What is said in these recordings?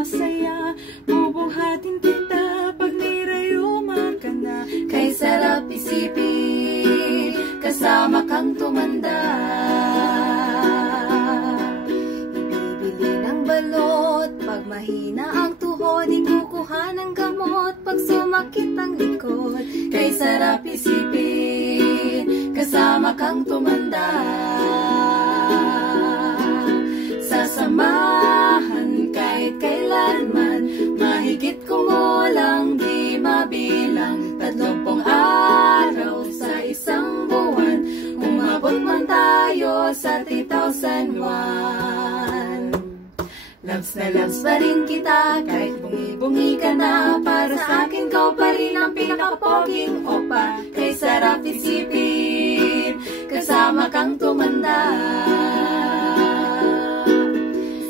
masaya. Bubuhatin kita pag nirayuman ka na. Kay sarap isipin, kasama kang tumanda. Ibibili ng balot pag mahina ang tuhod. Ikukuha ng gamot pag sumakit ang likod. Kay sarap isipin, kasama kang tumanda. Sasamahan kahit kailanman, mahigit kumulang di mabilang. 30 araw sa isang buwan, umabot man tayo sa 3,001. Loves na loves pa rin kita, kahit bungi-bungi ka na. Para sa akin, kau pa rin ang pinakapoging opa. Kay sarap isipin, kasama kang tumanda.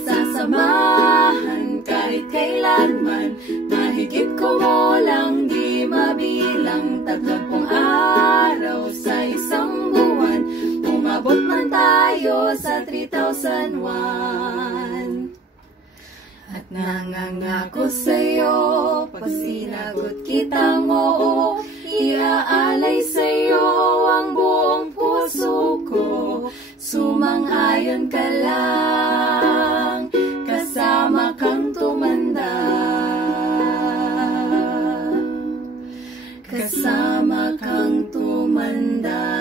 Sasamahan kahit kailanman, mahigit kumulang di mabilang. 30 araw sa isang buwan, umabot man tayo sa 3,001. At nangangako sa'yo, pag sinagot kitang oo, iaalay sa'yo ang buong puso ko. Sumang-ayon ka lang, kasama kang tumanda. Kasama kang tumanda.